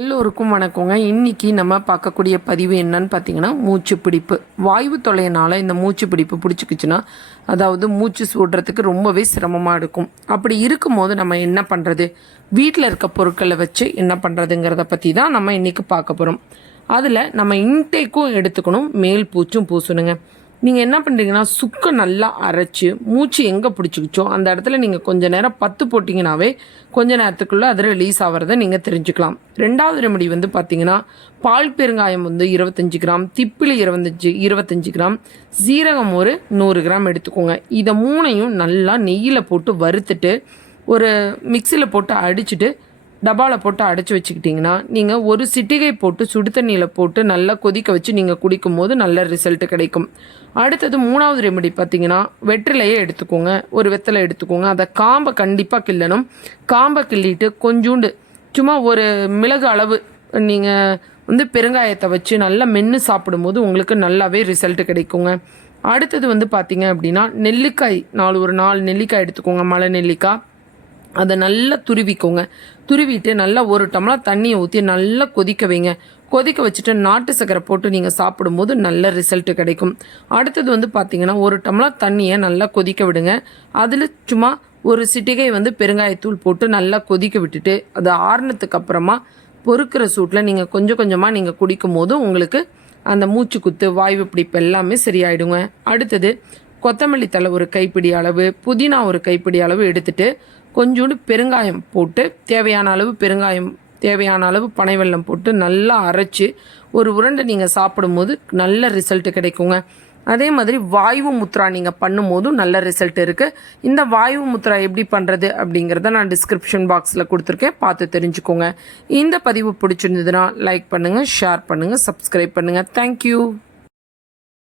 எல்லோருக்கும் வணக்கங்க. இன்னைக்கு நம்ம பார்க்கக்கூடிய பதிவு என்னன்னு பார்த்தீங்கன்னா, மூச்சு பிடிப்பு. வாயு தொல்லையினால இந்த மூச்சு பிடிப்பு பிடிச்சிக்கிச்சுன்னா, அதாவது மூச்சு சூடுறதுக்கு ரொம்பவே சிரமமாக இருக்கும். அப்படி இருக்கும்போது நம்ம என்ன பண்ணுறது, வீட்டில் இருக்க பொருட்களை வச்சு என்ன பண்ணுறதுங்கிறத பற்றி தான் நம்ம இன்றைக்கி பார்க்க போகிறோம். அதில் நம்ம இன்டேக்கும் எடுத்துக்கணும், மேல் பூச்சும் பூசணுங்க. நீங்கள் என்ன பண்ணுறீங்கன்னா, சுக்கை நல்லா அரைச்சி மூச்சு எங்கே பிடிச்சிக்கிச்சோ அந்த இடத்துல நீங்கள் கொஞ்சம் நேரம் பத்து போட்டிங்கனாவே கொஞ்ச நேரத்துக்குள்ளே அது ரிலீஸ் ஆகிறத நீங்கள் தெரிஞ்சுக்கலாம். ரெண்டாவது ரெமடி பார்த்தீங்கன்னா, பால் பெருங்காயம் 25 கிராம், திப்பிலி 25 கிராம், சீரகம் ஒரு 100 கிராம் எடுத்துக்கோங்க. இதை மூணையும் நல்லா நெய்யில் போட்டு வறுத்துட்டு ஒரு மிக்சியில் போட்டு அடிச்சுட்டு டப்பாவில் போட்டு அடைச்சி வச்சுக்கிட்டிங்கன்னா, நீங்கள் ஒரு சிட்டிகை போட்டு சுடு தண்ணியில் போட்டு நல்லா கொதிக்க வச்சு நீங்கள் குடிக்கும் போது நல்ல ரிசல்ட் கிடைக்கும். அடுத்தது மூணாவது ரெமெடி பார்த்தீங்கன்னா, வெற்றிலையே எடுத்துக்கோங்க, ஒரு வெத்தலை எடுத்துக்கோங்க. அதை காம்பை கண்டிப்பாக கிள்ளணும். காம்பை கிள்ளிட்டு கொஞ்சோண்டு சும்மா ஒரு மிளகு அளவு நீங்கள் பெருங்காயத்தை வச்சு நல்லா மென்று சாப்பிடும்போது உங்களுக்கு நல்லாவே ரிசல்ட் கிடைக்குங்க. அடுத்தது பார்த்தீங்க அப்படின்னா, நெல்லிக்காய் ஒரு 4 நெல்லிக்காய் எடுத்துக்கோங்க, மலை நெல்லிக்காய். அதை நல்லா துருவிக்கோங்க. துருவிட்டு நல்லா ஒரு டம்ளர் தண்ணியை ஊற்றி நல்லா கொதிக்க வைங்க. கொதிக்க வச்சுட்டு நாட்டு சக்கரை போட்டு நீங்கள் சாப்பிடும்போது நல்ல ரிசல்ட்டு கிடைக்கும். அடுத்தது பார்த்தீங்கன்னா, ஒரு டம்ளர் தண்ணியை நல்லா கொதிக்க விடுங்க. அதில் சும்மா ஒரு சிட்டிகை பெருங்காயத்தூள் போட்டு நல்லா கொதிக்க விட்டுட்டு அது ஆறுனதுக்கு அப்புறமா பொறுக்கிற சூட்டில் நீங்கள் கொஞ்சம் கொஞ்சமாக நீங்கள் குடிக்கும் போது உங்களுக்கு அந்த மூச்சு குத்து, வாய்வு பிடிப்பு எல்லாமே சரியாயிடுங்க. அடுத்தது கொத்தமல்லி தழை ஒரு கைப்பிடி அளவு, புதினா ஒரு கைப்பிடி அளவு எடுத்துட்டு கொஞ்சோண்டு பெருங்காயம் போட்டு தேவையான அளவு பனை வெல்லம் போட்டு நல்லா அரைச்சி ஒரு உருண்டை நீங்கள் சாப்பிடும்போது நல்ல ரிசல்ட்டு கிடைக்குங்க. அதே மாதிரி வாயு முத்ரா நீங்கள் பண்ணும்போதும் நல்ல ரிசல்ட் இருக்குது. இந்த வாயு முத்ரா எப்படி பண்ணுறது அப்படிங்கிறத நான் டிஸ்கிரிப்ஷன் பாக்ஸில் கொடுத்துருக்கேன், பார்த்து தெரிஞ்சுக்கோங்க. இந்த பதிவு பிடிச்சிருந்ததுன்னா லைக் பண்ணுங்கள், ஷேர் பண்ணுங்கள், சப்ஸ்கிரைப் பண்ணுங்கள். தேங்க்யூ.